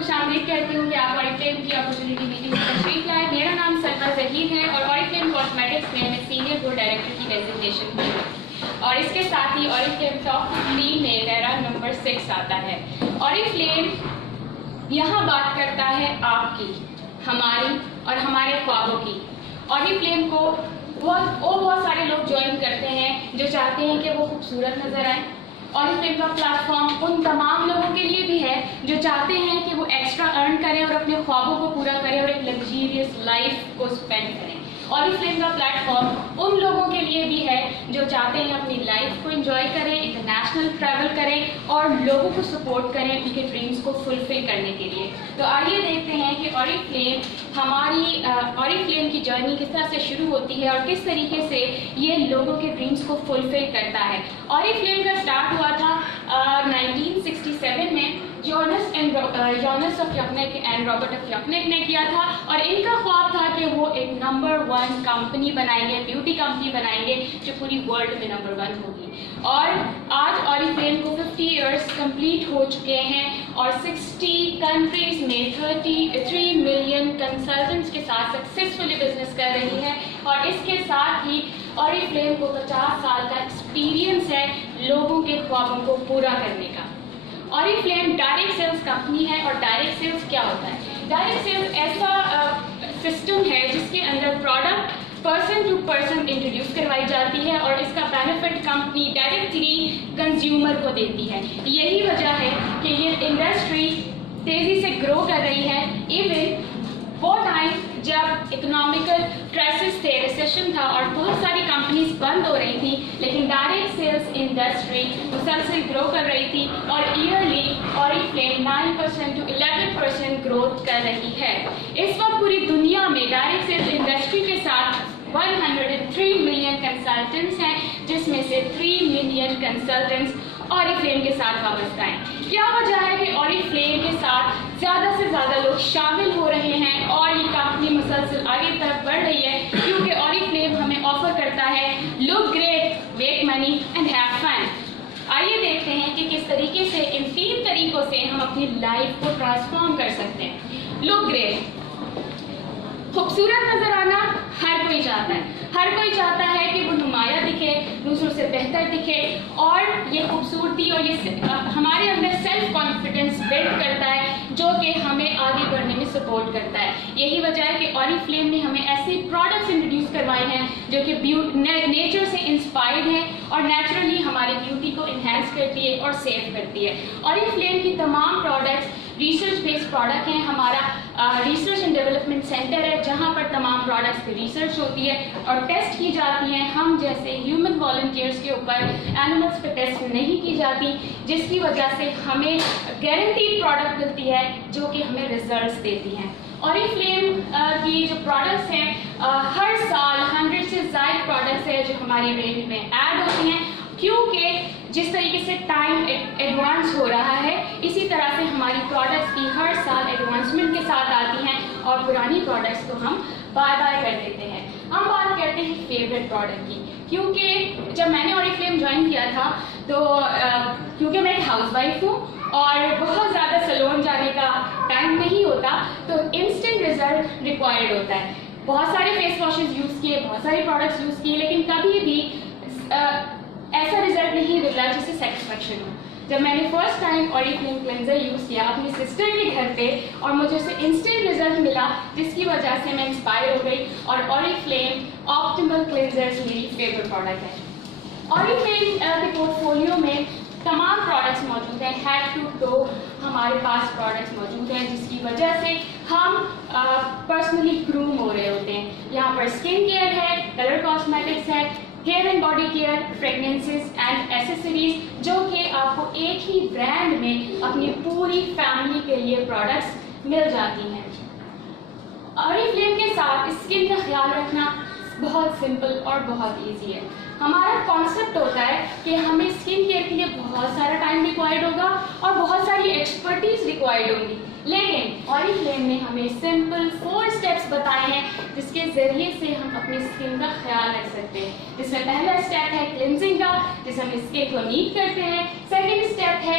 खुशामदीद कहती हूँ कि आप ऑरिफ्लेम की अपॉर्चुनिटी मीटिंग में तशरीफ लाए। मेरा नाम सलमा जहीर है और ऑरिफ्लेम कॉस्मेटिक्स में मैं सीनियर बोर्ड डायरेक्टर की डेजिग्नेशन की हूँ और इसके साथ ही ऑरिफ्लेम टॉप 3 में मेरा नंबर 6 आता है। ऑरिफ्लेम यहाँ बात करता है आपकी, हमारी और हमारे ख्वाबों की। ऑरिफ्लेम को बहुत सारे लोग ज्वाइन करते हैं जो चाहते हैं कि वो खूबसूरत नज़र आए। ऑरिफ्लेम का प्लेटफॉर्म उन तमाम लोगों के लिए भी है जो चाहते हैं कि वो एक्स्ट्रा अर्न करें और अपने ख्वाबों को पूरा करें और एक लग्जरियस लाइफ को स्पेंड करें। ऑरिफ्लेम का प्लेटफॉर्म उन लोगों के लिए भी है जो चाहते हैं अपनी लाइफ को एंजॉय करें, इंटरनेशनल ट्रैवल करें और लोगों को सपोर्ट करें उनके ड्रीम्स को फुलफिल करने के लिए। तो आइए देखते हैं कि ऑरिफ्लेम की जर्नी किस तरह से शुरू होती है और किस तरीके से ये लोगों के ड्रीम्स को फुलफिल करता है। ऑरिफ्लेम का स्टार्ट हुआ था 1967 में जॉनस ऑफ यकनेक एंड रॉबर्ट ऑफ यकनेक ने किया था और इनका ख्वाब था कि वो एक नंबर 1 कंपनी बनाएंगे, ब्यूटी कंपनी बनाएंगे जो पूरी वर्ल्ड में नंबर 1 होगी। और आज ऑरिफ्लेम को 50 इयर्स कंप्लीट हो चुके हैं और 60 कंट्रीज में 33 मिलियन कंसल्टेंट्स के साथ सक्सेसफुली बिजनेस कर रही है और इसके साथ ही ऑरिफ्लेम को 50 साल का एक्सपीरियंस है लोगों के ख्वाबों को पूरा करने का। ऑरिफ्लेम डायरेक्ट सेल्स कंपनी है और डायरेक्ट सेल्स क्या होता है? डायरेक्ट सेल्स ऐसा सिस्टम है जिसके अंदर product person to person introduce करवाई जाती है और इसका बेनिफिट कंपनी डायरेक्टली कंज्यूमर को देती है। यही वजह है कि ये इंडस्ट्री तेज़ी से ग्रो कर रही है। इवन वो टाइम जब इकोनॉमिकल क्राइसिस थे, रिसेशन था और बहुत सारी कंपनीज बंद हो रही थी, लेकिन डायरेक्ट सेल्स इंडस्ट्री मुसलसल ग्रो कर रही थी और ईयरली ऑरिफ्लेम 9% to 11% ग्रोथ कर रही है। इस वक्त पूरी दुनिया में डायरेक्ट सेल्स इंडस्ट्री के साथ 103 मिलियन कंसल्टेंट्स हैं, जिसमें से 3 मिलियन कंसल्टेंट्स ऑरिफ्लेम के साथ वाबस्ता हैं। क्या वजह है कि ऑरिफ्लेम के साथ ज़्यादा से ज़्यादा लोग शामिल हो रहे हैं और ये कंपनी मुसलसल आगे तक बढ़ रही है? क्योंकि ऑरिफ्लेम हमें ऑफर करता है look great, make money and have fun. आइए देखते हैं कि किस तरीके से इन 3 तरीकों से हम अपनी लाइफ को ट्रांसफॉर्म कर सकते हैं। लुक ग्रेट, खूबसूरत नजर आना हर कोई चाहता है। हर कोई चाहता है कि वो नुमाया दिखे, दूसरों से बेहतर दिखे और ये खूबसूरती और ये हमारे अंदर सेल्फ कॉन्फिडेंस बिल्ड करता है जो कि हमें आगे बढ़ने में सपोर्ट करता है। यही वजह है कि ऑरिफ्लेम ने हमें ऐसे प्रोडक्ट्स इंट्रोड्यूस करवाए हैं जो कि नेचर से इंस्पायर्ड हैं और नेचुरली हमारी ब्यूटी को इन्हेंस करती है और सेव करती है। ऑरिफ्लेम की तमाम प्रोडक्ट्स रिसर्च बेस्ड प्रोडक्ट हैं। हमारा रिसर्च एंड डेवलपमेंट सेंटर है जहां पर तमाम प्रोडक्ट्स की रिसर्च होती है और टेस्ट की जाती हैं। हम जैसे ह्यूमन वॉलंटियर्स के ऊपर एनिमल्स पे टेस्ट नहीं की जाती, जिसकी वजह से हमें गारंटीड प्रोडक्ट मिलती है जो कि हमें रिजल्ट्स देती हैं। ऑरिफ्लेम की जो प्रोडक्ट्स हैं हर साल 100 से ज़्यादा प्रोडक्ट्स हैं जो हमारी रेंज में ऐड होती हैं, क्योंकि जिस तरीके से टाइम एडवांस हो रहा है इसी तरह से हमारी प्रोडक्ट्स की हर साल एडवांसमेंट के साथ आती हैं और पुरानी प्रोडक्ट्स को हम बाय कर देते हैं। हम बात करते हैं फेवरेट प्रोडक्ट की, क्योंकि जब मैंने ऑरिफ्लेम ज्वाइन किया था तो क्योंकि मैं एक हाउसवाइफ हूँ और बहुत ज़्यादा सैलून जाने का टाइम नहीं होता, तो इंस्टेंट रिजल्ट रिक्वायर्ड होता है। बहुत सारे फेस वॉशेज़ यूज़ किए, बहुत सारे प्रोडक्ट्स यूज़ किए, लेकिन कभी भी ऐसा रिजल्ट नहीं मिला जिससे सेटिस्फेक्शन हो। जब मैंने first time Oriflame cleanser use किया अपनी सिस्टर के घर पे और मुझे उससे इंस्टेंट रिजल्ट मिला, जिसकी वजह से मैं इंस्पायर हो गई और ऑरिफ्लेम ऑप्टिमल क्लेंजर्स मेरी फेवरेट प्रोडक्ट है। ऑरिफ्लेम के पोर्टफोलियो में तमाम प्रोडक्ट्स मौजूद हैं, हेड टू टो हमारे पास प्रोडक्ट्स मौजूद हैं, जिसकी वजह से हम पर्सनली ग्रूम हो रहे होते हैं। यहाँ पर स्किन केयर है, कलर कॉस्मेटिक्स है, hair and body care, fragrances and accessories, जो कि आपको एक ही ब्रांड में अपनी पूरी फैमिली के लिए प्रोडक्ट्स मिल जाती हैं। ऑरिफ्लेम के साथ स्किन का ख्याल रखना बहुत सिंपल और बहुत इजी है। हमारा कॉन्सेप्ट होता है कि हमें स्किन केयर के लिए बहुत सारा टाइम रिक्वायर्ड होगा और बहुत सारी एक्सपर्टीज रिक्वायर्ड होगी, लेकिन ऑरिफ्लेम ने हमें सिंपल 4 स्टेप्स बताए हैं जिसके ज़रिए से हम अपनी स्किन का ख्याल रख सकते हैं। जिसमें पहला स्टेप है क्लिनजिंग का, जिसमें हम स्किन को नीट करते हैं। सेकेंड स्टेप है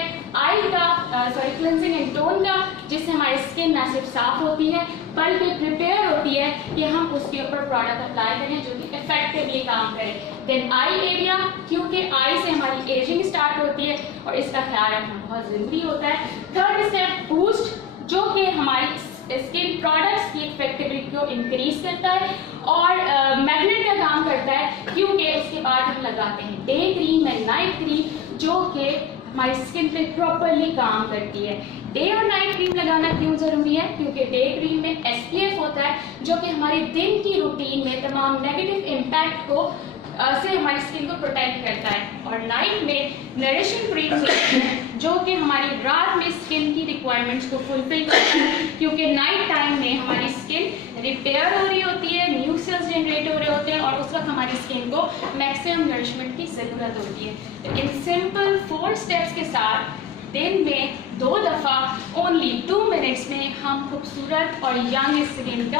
क्लिनजिंग एंड टोन का, जिससे हमारी स्किन ना सिर्फ साफ होती है बल्कि प्रिपेयर होती है कि हम उसके ऊपर प्रोडक्ट अप्लाई करें जो कि इफेक्टिवली काम करे। देन आई एरिया, क्योंकि आई से हमारी एजिंग स्टार्ट होती है और इसका ख्याल रखना बहुत ज़रूरी होता है। थर्ड स्टेप बूस्ट, जो कि हमारी स्किन प्रोडक्ट्स की इफेक्टिविटी को इंक्रीज करता है और मैग्नेट का काम करता है, क्योंकि उसके बाद हम लगाते हैं day cream and night cream जो कि हमारी स्किन पे प्रॉपरली काम करती है। डे और नाइट क्रीम लगाना क्यों ज़रूरी है? क्योंकि डे क्रीम में SPF होता है जो कि हमारी दिन की रूटीन में तमाम नेगेटिव इम्पैक्ट को से हमारी स्किन को प्रोटेक्ट करता है, और नाइट में नरिशिंग क्रीम होती है जो कि हमारी रात में स्किन की रिक्वायरमेंट्स को फुलफिल करता है, क्योंकि नाइट टाइम में हमारी स्किन रिपेयर हो रही होती है, न्यू सेल्स जनरेट हो रहे होते हैं और उस वक्त हमारी स्किन को मैक्सिमम नरिशमेंट की ज़रूरत होती है। तो इन सिंपल 4 स्टेप्स के साथ दिन में 2 दफ़ा ओनली 2 मिनट्स में हम खूबसूरत और यंग स्किन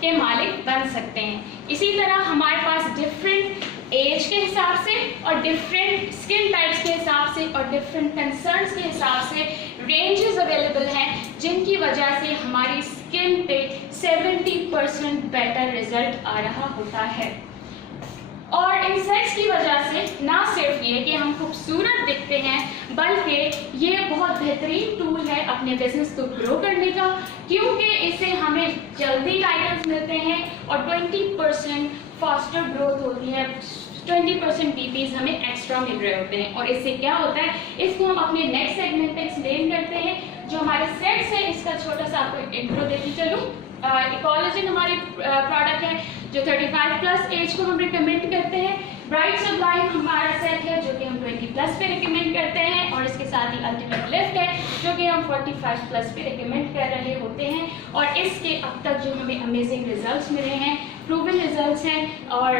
के मालिक बन सकते हैं। इसी तरह हमारे पास डिफरेंट एज के हिसाब से और डिफरेंट स्किन टाइप्स के हिसाब से और डिफरेंट कंसर्न्स के हिसाब से रेंजेस अवेलेबल हैं, जिनकी वजह से हमारी स्किन पे 70% बेटर रिजल्ट आ रहा होता है। और इन सेट्स की वजह से ना सिर्फ ये कि हम खूबसूरत दिखते हैं, बल्कि ये बहुत बेहतरीन टूल है अपने बिजनेस को ग्रो करने का, क्योंकि इससे हमें जल्दी आइटम्स मिलते हैं और 20% फास्टर ग्रोथ होती है, 20% BPs हमें एक्स्ट्रा मिल रहे होते हैं। और इससे क्या होता है, इसको हम अपने नेक्स्ट सेगमेंट में एक्सप्लेन करते हैं। जो हमारे सेट्स है इसका छोटा सा आपको इंट्रो देती चलूँ। कोलेजन हमारी प्रोडक्ट है जो 35+ एज को हम रिकमेंड करते हैं। ब्राइट सब्लाइम हमारा सेट है जो कि हम 20+ पे रिकमेंड करते हैं, और इसके साथ ही अल्टीमेट लिफ्ट है जो कि हम 45+ पे रिकमेंड कर रहे होते हैं। और इसके अब तक जो हमें अमेजिंग रिजल्ट्स मिले हैं, प्रूवन रिजल्ट्स हैं, और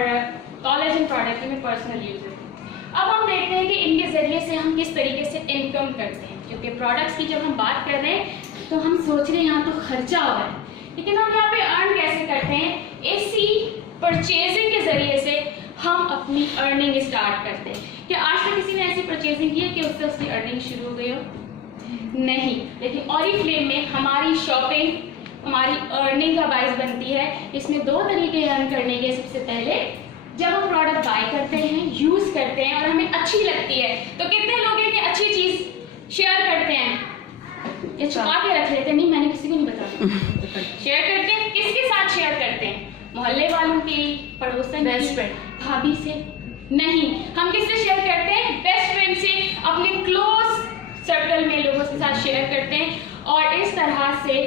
कोलेजन प्रोडक्ट की मैं पर्सनल यूज़ करती हूँ। अब हम देखते हैं कि इनके ज़रिए से हम किस तरीके से इनकम करते हैं, क्योंकि प्रोडक्ट्स की जब हम बात कर रहे हैं तो हम सोच रहे हैं यहाँ तो खर्चा हो रहा है, लेकिन हम यहाँ पे अर्न कैसे करते हैं? इसी परचेजिंग के ज़रिए से हम अपनी अर्निंग स्टार्ट करते हैं। क्या आज तक किसी ने ऐसी परचेजिंग की है कि उससे उसकी अर्निंग शुरू हो गई हो? नहीं, लेकिन ऑरिफ्लेम में हमारी शॉपिंग हमारी अर्निंग का बाइस बनती है। इसमें 2 तरीके अर्न करने के। सबसे पहले जब हम प्रोडक्ट बाय करते हैं, यूज़ करते हैं और हमें अच्छी लगती है, तो कितने लोग हैं कि अच्छी चीज़ शेयर करते हैं? ये छुपा के रख लेते हैं, नहीं मैंने किसी को नहीं बताया। शेयर करते हैं, किसके साथ शेयर करते हैं? मोहल्ले वालों की, पड़ोसन की, भाभी से? नहीं, हम किससे शेयर करते हैं? बेस्ट फ्रेंड से, अपने क्लोज सर्कल में लोगों के साथ शेयर करते हैं, और इस तरह से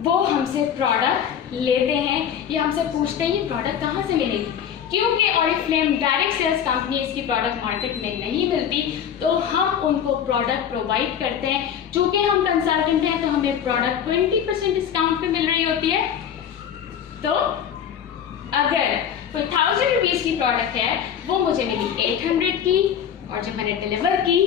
वो हमसे प्रोडक्ट लेते हैं या हमसे पूछते हैं ये प्रोडक्ट कहाँ से मिलेगी। क्योंकि ऑरिफ्लेम डायरेक्ट सेल्स कंपनी इसकी प्रोडक्ट मार्केट में नहीं मिलती, तो हम उनको प्रोडक्ट प्रोवाइड करते हैं। चूँकि हम कंसल्टेंट हैं तो हमें प्रोडक्ट 20% डिस्काउंट पे मिल रही होती है। तो अगर कोई 1000 रुपीज़ की प्रोडक्ट है, वो मुझे मिली 800 की, और जब मैंने डिलीवर की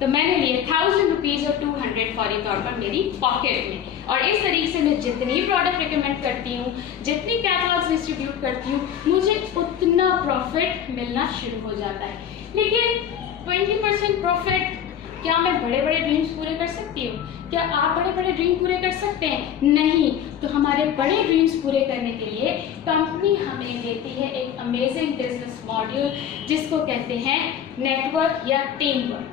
तो मैंने लिए 1000 रुपीज़ और 200 फौरी तौर पर मेरी पॉकेट में। और इस तरीके से मैं जितनी प्रोडक्ट रिकमेंड करती हूँ, जितनी कैटलॉग्स डिस्ट्रीब्यूट करती हूँ, मुझे उतना प्रॉफिट मिलना शुरू हो जाता है। लेकिन 20% प्रॉफिट, क्या मैं बड़े बड़े ड्रीम्स पूरे कर सकती हूँ? क्या आप बड़े बड़े ड्रीम पूरे कर सकते हैं? नहीं। तो हमारे बड़े ड्रीम्स पूरे करने के लिए कंपनी हमें देती है एक अमेजिंग बिजनेस मॉड्यूल, जिसको कहते हैं नेटवर्क या टीम वर्क।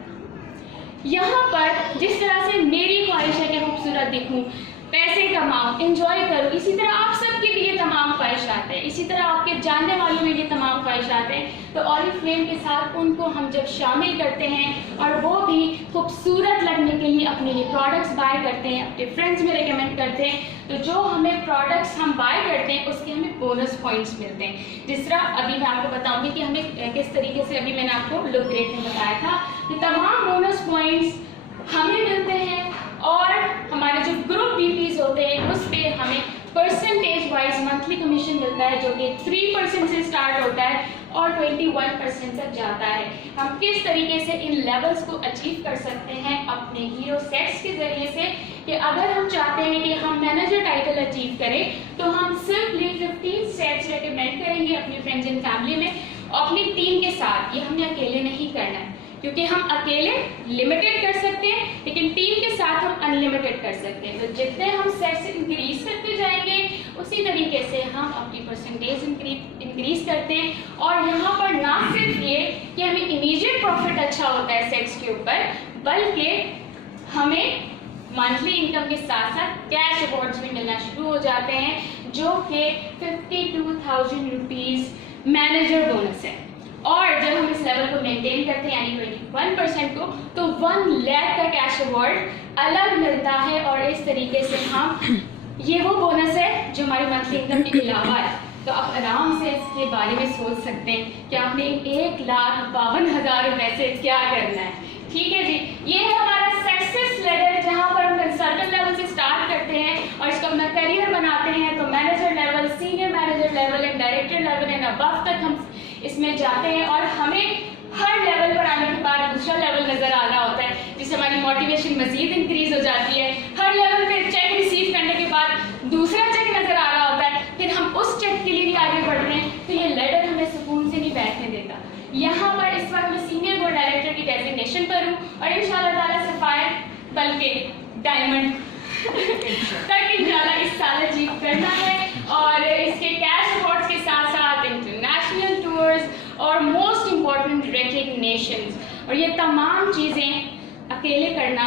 यहाँ पर जिस तरह से मेरी ख्वाहिश है कि खूबसूरत दिखूँ, पैसे कमाऊँ, एंजॉय करूँ, इसी तरह आप सबके भी ये तमाम ख्वाहिशात हैं, इसी तरह आपके जानने वालों में ये तमाम ख्वाहिशात हैं। तो ऑरिफ्लेम के साथ उनको हम जब शामिल करते हैं और वो भी खूबसूरत लगने के लिए अपने लिए प्रोडक्ट्स बाय करते हैं, अपने फ्रेंड्स में रिकमेंड करते हैं, तो जो हमें प्रोडक्ट्स हम बाय करते हैं उसके हमें बोनस पॉइंट्स मिलते हैं। जिस तरह अभी मैं आपको बताऊंगी कि हमें किस तरीके से, अभी मैंने आपको लुक ग्रेड में बताया था कि तमाम बोनस पॉइंट्स हमें मिलते हैं, और हमारे जो ग्रुप BPs होते हैं उस पर हमें परसेंटेज वाइज मंथली कमीशन मिलता है, जो कि 3% से स्टार्ट होता है और 21% तक जाता है। हम किस तरीके से इन लेवल्स को अचीव कर सकते हैं अपने हीरो सेट्स के ज़रिए से, कि अगर हम चाहते हैं कि हम मैनेजर टाइटल अचीव करें, तो हम सिंपली 15 सेट्स रिकमेंड करेंगे अपने फ्रेंड्स एंड फैमिली में, अपनी टीम के साथ। ये हमने अकेले नहीं करना है, क्योंकि हम अकेले लिमिटेड कर सकते हैं, लेकिन टीम के साथ हम अनलिमिटेड कर सकते हैं। उसी तरीके से हम अपनी परसेंटेज इंक्रीज करते हैं। और यहाँ पर ना सिर्फ ये कि हमें इमीडिएट प्रॉफिट अच्छा होता है सेक्स के ऊपर, बल्कि हमें मंथली इनकम के साथ साथ कैश अवार्ड्स भी मिलना शुरू हो जाते हैं, जो कि 52,000 रुपीज़ मैनेजर बोनस है। और जब हम इस लेवल को मेंटेन करते हैं यानी 21% को, तो 1 लाख का कैश अवार्ड अलग मिलता है। और इस तरीके से हम ये वो बोनस है जो हमारी मंथली इनकम के अलावा है। तो आप आराम से इसके बारे में सोच सकते हैं कि आपने 1,52,000 रुपये से क्या करना है। ठीक है जी, ये है हमारा सक्सेस लेडर, जहाँ पर हम कंसल्टेंट लेवल से स्टार्ट करते हैं और इसको अपना करियर बनाते हैं। तो manager level, senior manager level and director level and above तक हम इसमें जाते हैं। और हमें हर लेवल पर आने के बाद दूसरा लेवल नजर आ रहा होता है, जिससे हमारी मोटिवेशन मजीद इंक्रीज हो जाती है। हर लेवल पे चेक रिसीव करने के बाद दूसरा चेक नजर आ रहा होता है, फिर हम उस चेक के लिए भी आगे बढ़ते हैं। तो ये लेडर हमें सुकून से नहीं बैठने देता। यहाँ पर इस वक्त मैं सीनियर बोर्ड डायरेक्टर की डेजिग्नेशन पर हूँ और इंशाल्लाह ताला सफायर बल्कि डायमंड तक इंशाल्लाह इस साल अचीव करना है। और इसके कैश अवार्ड्स के साथ साथ इंटरनेशनल टूर्स और मोस्ट इम्पॉर्टेंट रिकग्निशंस, और ये तमाम चीज़ें अकेले करना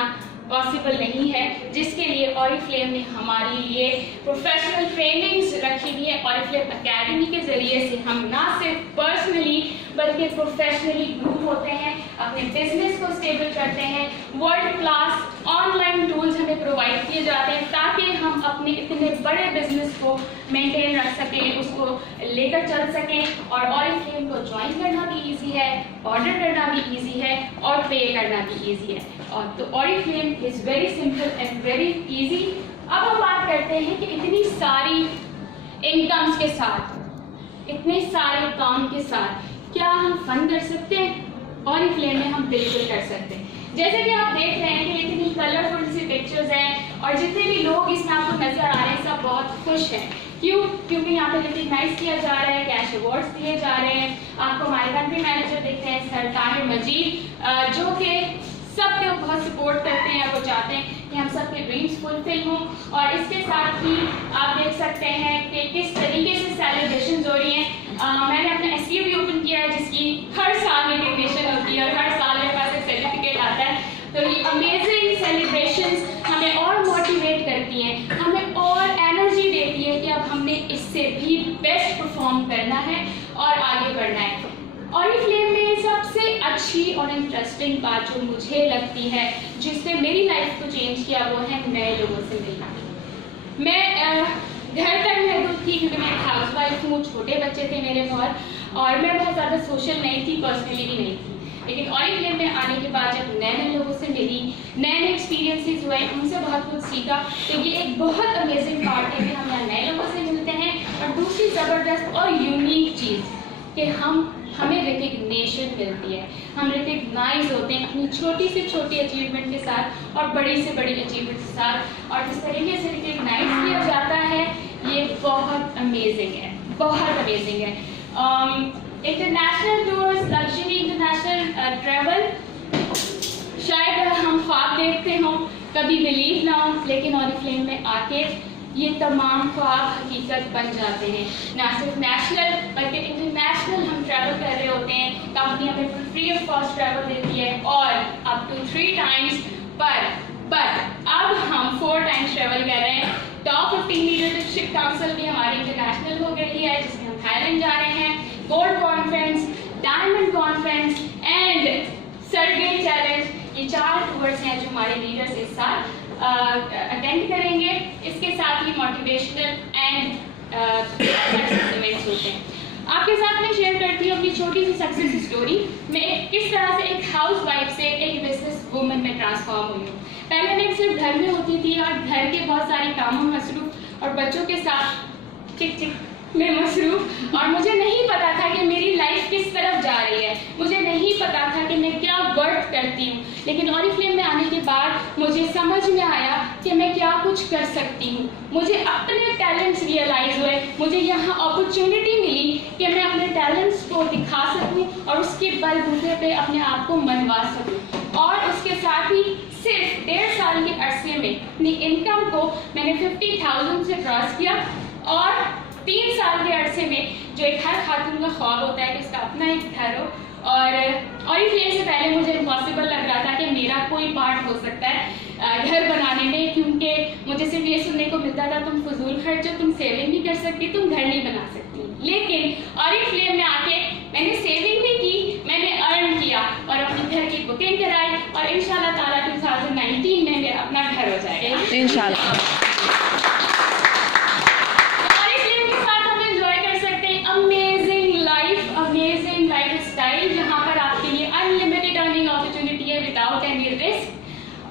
पॉसिबल नहीं है, जिसके लिए ऑरिफ्लेम ने हमारी लिए प्रोफेशनल ट्रेनिंग्स रखी हुई है। ऑरिफ्लेम एकेडमी के ज़रिए से हम ना सिर्फ पर्सनली बल्कि प्रोफेशनली ग्रो होते हैं, अपने बिजनेस को स्टेबल करते हैं। वर्ल्ड क्लास ऑनलाइन टूल्स हमें प्रोवाइड किए जाते हैं ताकि हम अपने इतने बड़े बिजनेस को मेंटेन रख सकें, उसको लेकर चल सकें। और ऑरिफ्लेम को ज्वाइन करना भी ईजी है, ऑर्डर करना भी ईजी है और पे करना भी ईजी है। और तो Oriflame is very simple and very easy. अब हम बात करते हैं कि इतनी सारी इनकम्स के साथ, इतने सारे काम के साथ क्या हम फन कर सकते हैं? ऑरिफ्लेम में हम बिल्कुल कर सकते हैं। जैसे कि आप देख रहे हैं कि इतनी कलरफुल सी पिक्चर्स हैं और जितने भी लोग इसमें आपको नजर आ रहे हैं सब बहुत खुश हैं। क्यों? क्योंकि यहाँ पे रिकग्नाइज किया जा रहा है, कैश अवार्ड्स दिए जा रहे हैं। आपको हमारे कंट्री मैनेजर दिख रहे हैं सर ताहिर मजीद, जो कि सबके बहुत सपोर्ट करते हैं। वो चाहते हैं कि हम सबके ड्रीम्स फुलफिल हों। और इसके साथ ही आप देख सकते हैं कि किस तरीके से सेलिब्रेशन हो रही हैं। मैंने अपना SEO भी ओपन किया है, जिसकी हर साल रिकग्निशन होती है और हर साल मेरे पास एक सर्टिफिकेट आता है। तो ये अमेजिंग सेलिब्रेशंस हमें और मोटिवेट करती हैं, हमें और एनर्जी देती है कि अब हमने इससे भी बेस्ट परफॉर्म करना है और आगे बढ़ना है। ऑरिफ्लेम में सबसे अच्छी और इंटरेस्टिंग बात जो मुझे लगती है, जिसने मेरी लाइफ को चेंज किया, वो है नए लोगों से मिलना। मैं घर तक महदूद थी क्योंकि मैं एक हाउस वाइफ हूँ, छोटे बच्चे थे मेरे और मैं बहुत ज़्यादा सोशल नहीं थी, पर्सनली भी नहीं थी। लेकिन ऑरिफ्लेम में आने के बाद जब नए नए लोगों से मिली, नए नए एक्सपीरियंसेस हुए, उनसे बहुत कुछ सीखा। तो ये एक बहुत अमेजिंग पार्ट है कि हम यहाँ नए लोगों से मिलते हैं। और दूसरी ज़बरदस्त और यूनिक चीज़ कि हमें रिकग्निशन मिलती है, हम रिकग्नाइज होते हैं अपनी छोटी से छोटी अचीवमेंट के साथ और बड़ी से बड़ी अचीवमेंट के साथ। और जिस तरीके से रिकग्नाइज किया जाता है ये बहुत अमेजिंग है, बहुत अमेजिंग है। International tours, luxury international travel, शायद हम ख्वाब देखते हों, कभी बिलीव ना हो, लेकिन ऑरिफ्लेम में आके ये तमाम ख्वाब हकीकत बन जाते हैं। ना सिर्फ नेशनल बल्कि इंटरनेशनल हम ट्रैवल कर रहे होते हैं। कंपनी हमें फ्री ऑफ कॉस्ट ट्रैवल देती है और अप टू 3 टाइम्स पर अब हम 4 टाइम्स ट्रैवल कर रहे हैं। टॉप 15 लीडरशिप काउंसिल भी हमारी इंटरनेशनल हो गई है, जिसमें हम थाईलैंड जा रहे हैं। Gold conference, diamond conference and survey challenge, ये 4 टूर्स हैं जो हमारे लीडर्स इस साल अटेंड करेंगे। इसके साथ ही मोटिवेशनल एंड सक्सेस इवेंट्स होते हैं। आपके साथ मैं शेयर करती हूँ अपनी छोटी सी सक्सेस स्टोरी। मैं किस तरह से एक हाउस वाइफ से एक बिजनेस वूमन में ट्रांसफॉर्म हुई हूँ। पहले मैं सिर्फ घर में होती थी और घर के बहुत सारे कामों में मसरूफ और बच्चों के साथ चिक चिक में मसरूफ, और मुझे नहीं पता था कि मेरी लाइफ किस तरफ जा रही है, मुझे नहीं पता था कि मैं क्या वर्क करती हूँ। लेकिन ऑरिफ्लेम में आने के बाद मुझे समझ में आया कि मैं क्या कुछ कर सकती हूँ। मुझे अपने टैलेंट्स रियलाइज हुए, मुझे यहाँ अपॉर्चुनिटी मिली कि मैं अपने टैलेंट्स को दिखा सकूँ और उसके बलबूते पे अपने आप को मनवा सकूँ। और उसके साथ ही सिर्फ 1.5 साल के अरसे में अपनी इनकम को मैंने 50,000 से क्रॉस किया और 3 साल के अरसे में जो एक हर खातून का ख्वाब होता है कि उसका अपना एक घर हो, और ऑरिफ्लेम से पहले मुझे इम्पॉसिबल लग रहा था कि मेरा कोई पार्ट हो सकता है घर बनाने में, क्योंकि मुझे सिर्फ ये सुनने को मिलता था तुम फजूल खर्च हो, तुम सेविंग नहीं कर सकती, तुम घर नहीं बना सकती। लेकिन ऑरिफ्लेम में आके मैंने सेविंग भी की, मैंने अर्न किया और अपने घर की बुकिंग कराई, और इंशाल्लाह ताला 2019 में मेरा अपना घर हो जाएगा इंशाल्लाह।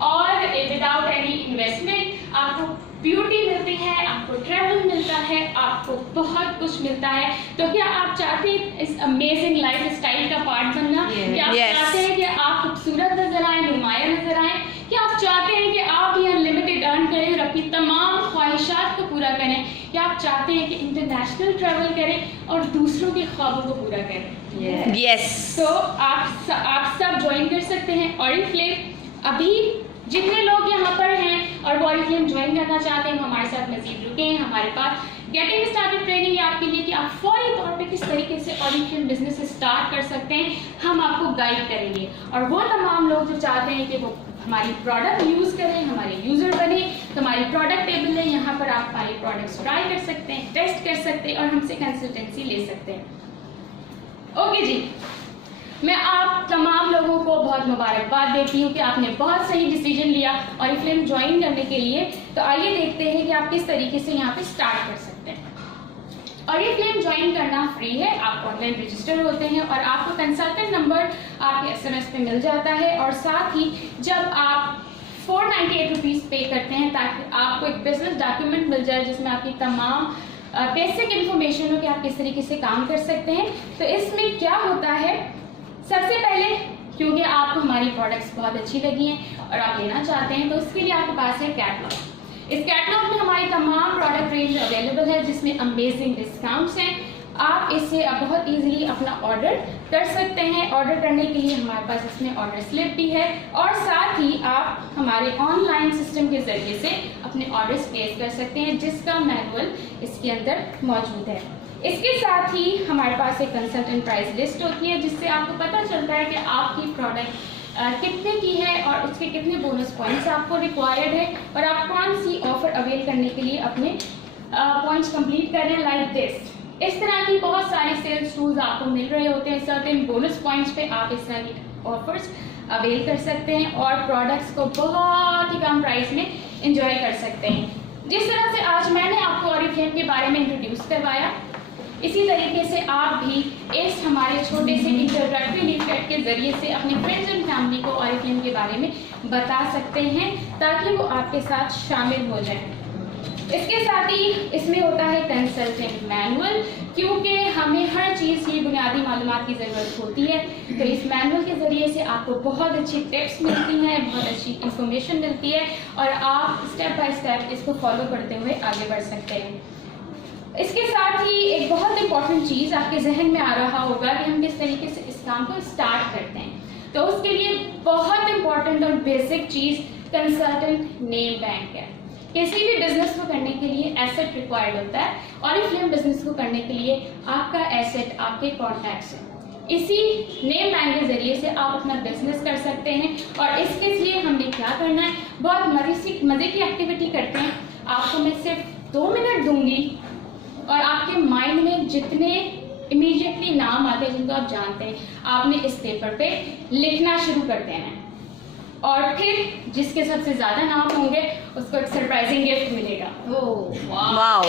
और विदाउट एनी इन्वेस्टमेंट आपको ब्यूटी मिलती है, आपको ट्रैवल मिलता है, आपको बहुत कुछ मिलता है। तो क्या आप चाहते हैं इस अमेजिंग लाइफ स्टाइल का पार्ट बनना? क्या आप चाहते हैं कि आप खूबसूरत नजर आए, नुमाया नजर आए? क्या आप चाहते हैं कि आप भी अनलिमिटेड अर्न करें और अपनी तमाम ख्वाहिशात को पूरा करें? क्या आप चाहते हैं कि इंटरनेशनल ट्रैवल करें और दूसरों के ख्वाबों को पूरा करें? यस। तो आप सब ज्वाइन कर सकते हैं ऑरिफ्लेम। अभी जितने लोग यहाँ पर हैं और वो ऑरिफ्लेम ज्वाइन करना चाहते हैं, वो हमारे साथ मजीद रुके हैं। हमारे पास गेटिंग स्टार्टेड ट्रेनिंग है आपके लिए कि आप फौरी तौर पे किस तरीके से ऑरिफ्लेम बिजनेस स्टार्ट कर सकते हैं, हम आपको गाइड करेंगे। और वो तमाम लोग जो चाहते हैं कि वो हमारी प्रोडक्ट यूज़ करें, हमारे यूज़र बने, तो हमारी प्रोडक्ट टेबल है, यहाँ पर आप हमारी प्रोडक्ट्स ट्राई कर सकते हैं, टेस्ट कर सकते हैं और हमसे कंसल्टेंसी ले सकते हैं। ओके जी, मैं आप तमाम लोगों को बहुत मुबारकबाद देती हूँ कि आपने बहुत सही डिसीजन लिया ऑरिफ्लेम ज्वाइन करने के लिए। तो आइए देखते हैं कि आप किस तरीके से यहाँ पे स्टार्ट कर सकते हैं। ऑरिफ्लेम ज्वाइन करना फ्री है, आप ऑनलाइन रजिस्टर होते हैं और आपको कंसल्टेंट नंबर आपके SMS पे मिल जाता है। और साथ ही जब आप 498 रुपीज़ पे करते हैं ताकि आपको एक बिजनेस डॉक्यूमेंट मिल जाए जिसमें आपकी तमाम बेसिक इन्फॉर्मेशन हो कि आप किस तरीके से काम कर सकते हैं। तो इसमें क्या होता है, सबसे पहले क्योंकि आपको हमारी प्रोडक्ट्स बहुत अच्छी लगी हैं और आप लेना चाहते हैं, तो उसके लिए आपके पास है कैटलॉग। इस कैटलॉग में हमारी तमाम प्रोडक्ट रेंज अवेलेबल है जिसमें अमेजिंग डिस्काउंट्स हैं। आप इससे बहुत इजीली अपना ऑर्डर कर सकते हैं। ऑर्डर करने के लिए हमारे पास इसमें ऑर्डर स्लिप भी है और साथ ही आप हमारे ऑनलाइन सिस्टम के ज़रिए से अपने ऑर्डर्स प्लेस कर सकते हैं जिसका मैनुअल इसके अंदर मौजूद है। इसके साथ ही हमारे पास एक कंसल्टेंट प्राइस लिस्ट होती है जिससे आपको पता चलता है कि आपकी प्रोडक्ट कितने की है और उसके कितने बोनस पॉइंट्स आपको रिक्वायर्ड है और आप कौन सी ऑफर अवेल करने के लिए अपने पॉइंट्स कंप्लीट कर रहे हैं। लाइक दिस, इस तरह की बहुत सारी सेल्स टूल्स आपको मिल रहे होते हैं। सर्टेन बोनस पॉइंट्स पे आप इस तरह की ऑफर्स अवेल कर सकते हैं और प्रोडक्ट्स को बहुत ही कम प्राइस में इंजॉय कर सकते हैं। जिस तरह से आज मैंने आपको ऑरिफ्लेम के बारे में इंट्रोड्यूस करवाया, इसी तरीके से आप भी इस हमारे छोटे से इंट्रोडक्टरी लीफलेट के ज़रिए से अपने फ्रेंड्स एंड फैमिली को ऑरिफ्लेम के बारे में बता सकते हैं ताकि वो आपके साथ शामिल हो जाएं। इसके साथ ही इसमें होता है कंसल्टेंट मैनुअल, क्योंकि हमें हर चीज़ की बुनियादी मालूमात की ज़रूरत होती है। तो इस मैनुअल के ज़रिए से आपको बहुत अच्छी टिप्स मिलती हैं, बहुत अच्छी इंफॉर्मेशन मिलती है और आप स्टेप बाय स्टेप इसको फॉलो करते हुए आगे बढ़ सकते हैं। इसके साथ ही एक बहुत इंपॉर्टेंट चीज़ आपके जहन में आ रहा होगा कि हम किस तरीके से इस काम को स्टार्ट करते हैं। तो उसके लिए बहुत इंपॉर्टेंट और बेसिक चीज़ कंसल्टेंट नेम बैंक है। किसी भी बिजनेस को करने के लिए एसेट रिक्वायर्ड होता है। ऑरिफ्लेम बिजनेस को करने के लिए आपका एसेट आपके कॉन्टैक्ट्स हैं। इसी नेम बैंक के ज़रिए से आप अपना बिजनेस कर सकते हैं और इसके लिए हमें क्या करना है, बहुत मज़े की एक्टिविटी करते हैं। आपको मैं सिर्फ 2 मिनट दूंगी और आपके माइंड में जितने इमीडिएटली नाम आते हैं जिनको आप जानते हैं, आपने इस पेपर पे लिखना शुरू कर देना है और फिर जिसके सबसे ज़्यादा नाम होंगे उसको एक सरप्राइजिंग गिफ्ट मिलेगा। Oh wow,